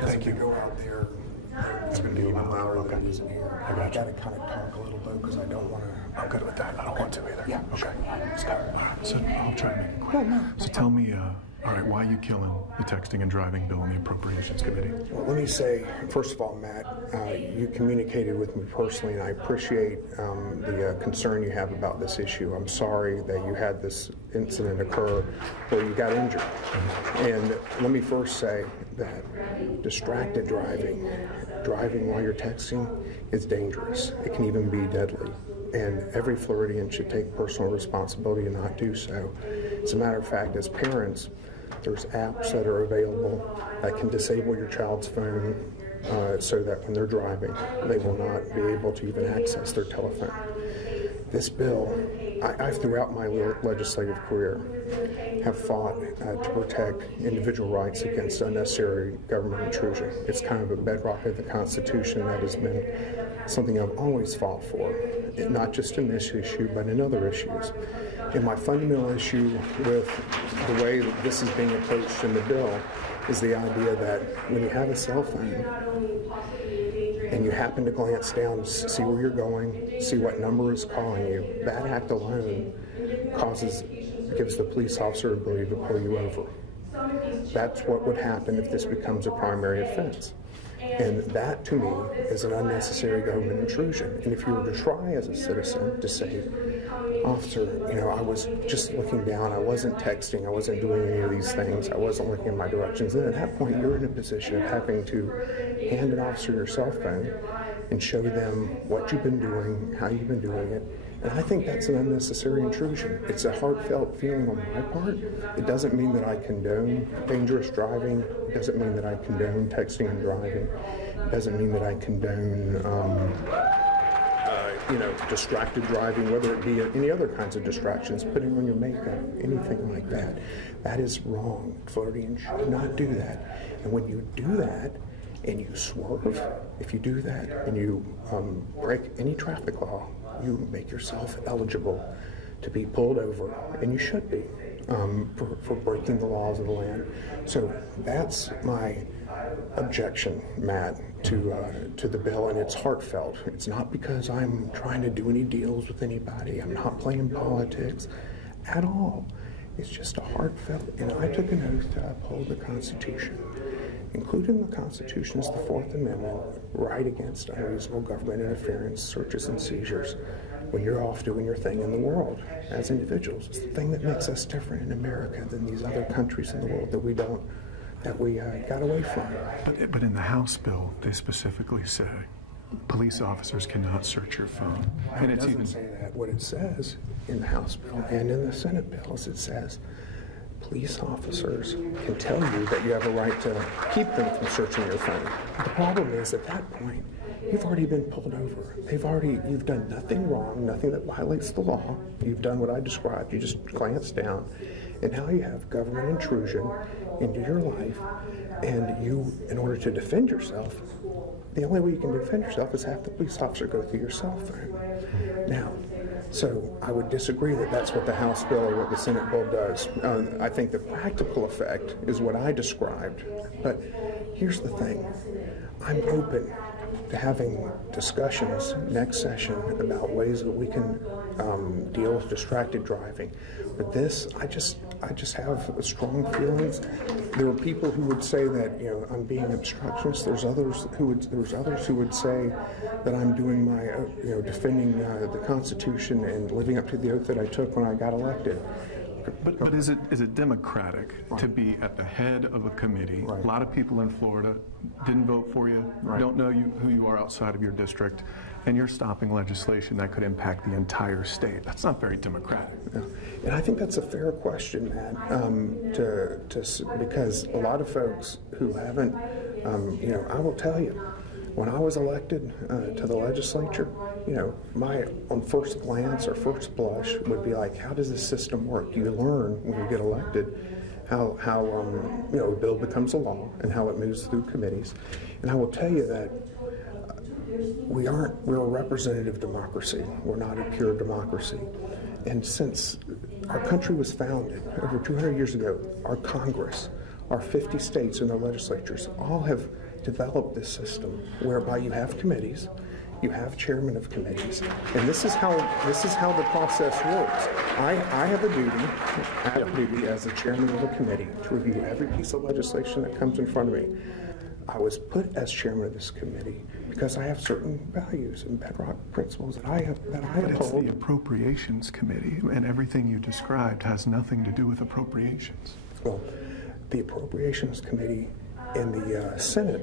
Thank you. Go out there. It's going to be even louder than it is in here. I got to kind of talk a little though, because I don't want to. I'm good with that. I don't want to either. Yeah. Okay. Let's go. All right. So I'll try to make it quick. So tell me, all right, why are you killing the texting and driving bill in the Appropriations Committee? Well, let me say, first of all, Matt, you communicated with me personally, and I appreciate the concern you have about this issue. I'm sorry that you had this incident occur where you got injured. And let me first say that distracted driving while you're texting is dangerous. It can even be deadly. And every Floridian should take personal responsibility to not do so. As a matter of fact, as parents, there's apps that are available that can disable your child's phone so that when they're driving, they will not be able to even access their telephone. This bill, I throughout my legislative career, have fought to protect individual rights against unnecessary government intrusion. It's kind of a bedrock of the Constitution that has been something I've always fought for, not just in this issue, but in other issues. And my fundamental issue with the way that this is being approached in the bill is the idea that when you have a cell phone and you happen to glance down, see where you're going, see what number is calling you, that act alone gives the police officer the ability to pull you over. That's what would happen if this becomes a primary offense. And that, to me, is an unnecessary government intrusion. And if you were to try as a citizen to say, officer, you know, I was just looking down, I wasn't texting, I wasn't doing any of these things, I wasn't looking in my directions, then at that point you're in a position of having to hand an officer your cell phone and show them what you've been doing, how you've been doing it. And I think that's an unnecessary intrusion. It's a heartfelt feeling on my part. It doesn't mean that I condone dangerous driving. It doesn't mean that I condone texting and driving. It doesn't mean that I condone, distracted driving, whether it be any other kinds of distractions, putting on your makeup, anything like that. That is wrong. Floridians should not do that. And when you do that, and you swerve, if you do that, and you break any traffic law, you make yourself eligible to be pulled over, and you should be, for breaking the laws of the land. So that's my objection, Matt, to the bill, and it's heartfelt. It's not because I'm trying to do any deals with anybody. I'm not playing politics at all. It's just a heartfelt, and I took an oath to uphold the Constitution. Included in the Constitution is the Fourth Amendment, right against unreasonable government interference, searches and seizures, when you're off doing your thing in the world as individuals. It's the thing that makes us different in America than these other countries in the world that we got away from. But in the House bill, they specifically say police officers cannot search your phone. And it doesn't say that. What it says in the House bill and in the Senate bill is it says police officers can tell you that you have a right to keep them from searching your phone. The problem is, at that point, you've already been pulled over. You've done nothing wrong, nothing that violates the law. You've done what I described. You just glanced down. And now you have government intrusion into your life. And you, in order to defend yourself, the only way you can defend yourself is have the police officer go through your cell phone. Now, so I would disagree that that's what the House bill or what the Senate bill does. I think the practical effect is what I described. But here's the thing. I'm open to having discussions next session about ways that we can deal with distracted driving. But this, I just have strong feelings. There are people who would say that, you know, I'm being obstructionist. There's others who would say that I'm doing my, defending the Constitution and living up to the oath that I took when I got elected. But is it democratic to be at the head of a committee? Right. A lot of people in Florida didn't vote for you, don't know who you are outside of your district, and you're stopping legislation that could impact the entire state. That's not very democratic. Yeah. And I think that's a fair question, Matt, because a lot of folks who haven't, I will tell you, when I was elected to the legislature, my on first glance or first blush would be like, how does this system work? You learn when you get elected how a bill becomes a law and how it moves through committees. And I will tell you that we're a representative democracy. We're not a pure democracy. And since our country was founded over 200 years ago, our Congress Our 50 states and their legislatures all have developed this system whereby you have committees, you have chairmen of committees, and this is how the process works. I have a duty as the chairman of a committee to review every piece of legislation that comes in front of me. I was put as chairman of this committee because I have certain values and bedrock principles that I But it's uphold. the Appropriations Committee, and everything you described has nothing to do with appropriations. Well, the Appropriations Committee in the Senate,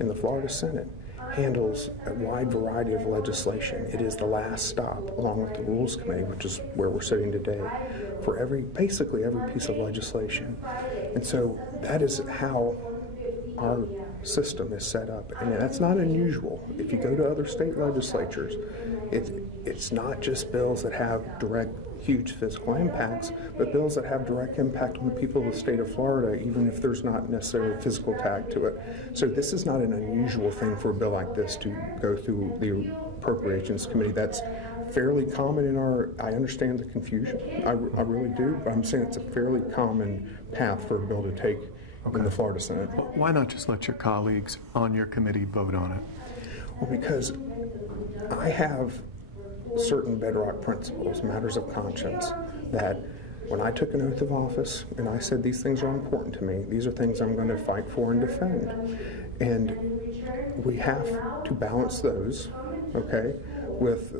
in the Florida Senate, handles a wide variety of legislation. It is the last stop, along with the Rules Committee, which is where we're sitting today, for basically every piece of legislation. And so that is how our system is set up, and that's not unusual. If you go to other state legislatures, it's not just bills that have direct, huge physical impacts, but bills that have direct impact on the people of the state of Florida, even if there's not necessarily a physical tag to it. So this is not an unusual thing for a bill like this to go through the Appropriations Committee. That's fairly common in I understand the confusion, I really do, but I'm saying it's a fairly common path for a bill to take in the Florida Senate. Well, why not just let your colleagues on your committee vote on it? Well, because I have certain bedrock principles, matters of conscience, that when I took an oath of office and I said these things are important to me, these are things I'm going to fight for and defend. And we have to balance those, okay, with,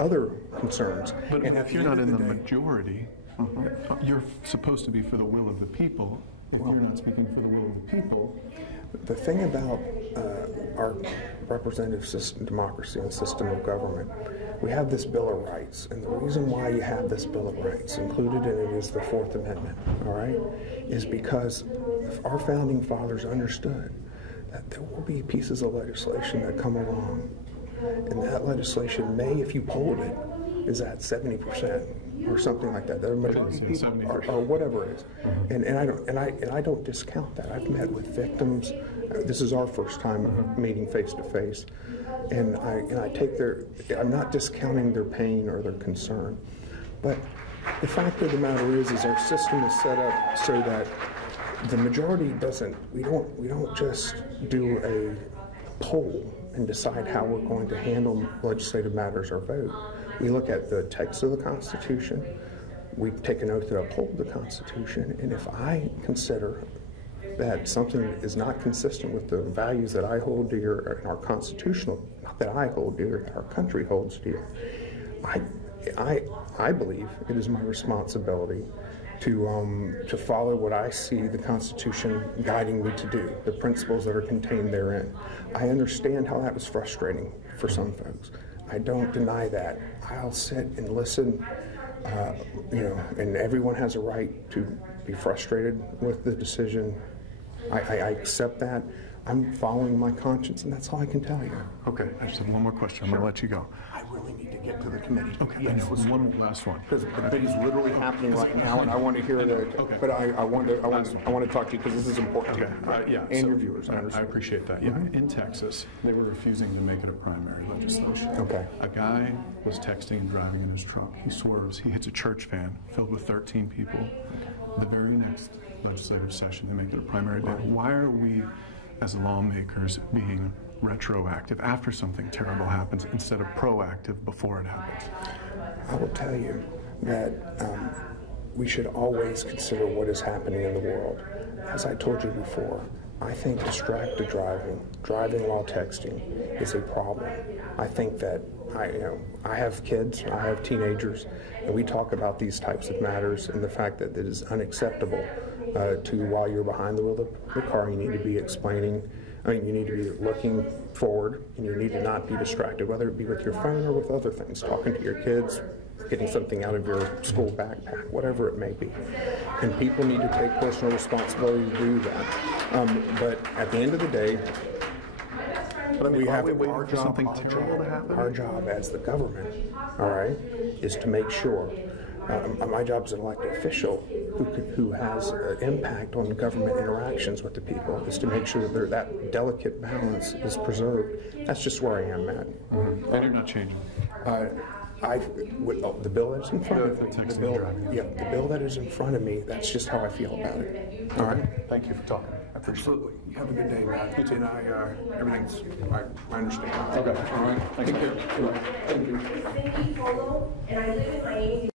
other concerns. But and if you're not in the majority, you're supposed to be for the will of the people. If you're not speaking for the will of the people. The thing about our representative system, democracy and system of government, we have this Bill of Rights, and the reason why you have this Bill of Rights included in it is the Fourth Amendment, all right, is because our founding fathers understood that there will be pieces of legislation that come along, and that legislation may, if you polled it, is at 70%. Or something like that. The majority of people or whatever it is, and I don't discount that. I've met with victims. This is our first time meeting face to face, and I take I'm not discounting their pain or their concern, but the fact of the matter is our system is set up so that the majority doesn't. We don't just do a poll and decide how we're going to handle legislative matters or vote. We look at the text of the Constitution, we take an oath to uphold the Constitution, and if I consider that something is not consistent with the values that I hold dear in our constitutional, not that I hold dear, that our country holds dear, I believe it is my responsibility to follow what I see the Constitution guiding me to do, the principles that are contained therein. I understand how that was frustrating for some folks. I don't deny that. I'll sit and listen, and everyone has a right to be frustrated with the decision. I accept that. I'm following my conscience, and that's all I can tell you. Okay, I just have one more question. I'm going to let you go. I really need to get to the committee. Okay, yes. one last one. Because the committee's literally happening right now, and I want to hear but I want to talk to you because this is important to you. Yeah, and your viewers. I appreciate that. Yeah, in Texas, they were refusing to make it a primary legislation. Okay. A guy was texting and driving in his truck. He swerves. He hits a church van filled with 13 people. The very next legislative session, they make it a primary bill. Why are we, as lawmakers, being retroactive after something terrible happens instead of proactive before it happens? I will tell you that we should always consider what is happening in the world. As I told you before, I think distracted driving while texting is a problem. I think that I have kids, I have teenagers, and we talk about these types of matters and the fact that it is unacceptable to, while you're behind the wheel of the car, you need to be explaining. You need to be looking forward, and you need to not be distracted, whether it be with your phone or with other things, talking to your kids, getting something out of your school backpack, whatever it may be. And people need to take personal responsibility to do that. But at the end of the day, we have our job, our job as the government, all right, is to make sure. My job as an elected official who has an impact on government interactions with the people is to make sure that that delicate balance is preserved. That's just where I am at. And you're not changing. The bill that is in front of me, Texting the and bill, driving. yeah, the bill that is in front of me, that's just how I feel about it. All right? Thank you for talking. I appreciate it. Absolutely. You have a good day, Matt. You too. And everything's, I understand. Okay. All right? Thank you. Take care. Thank you. Cindy Polo, and I live in Miami.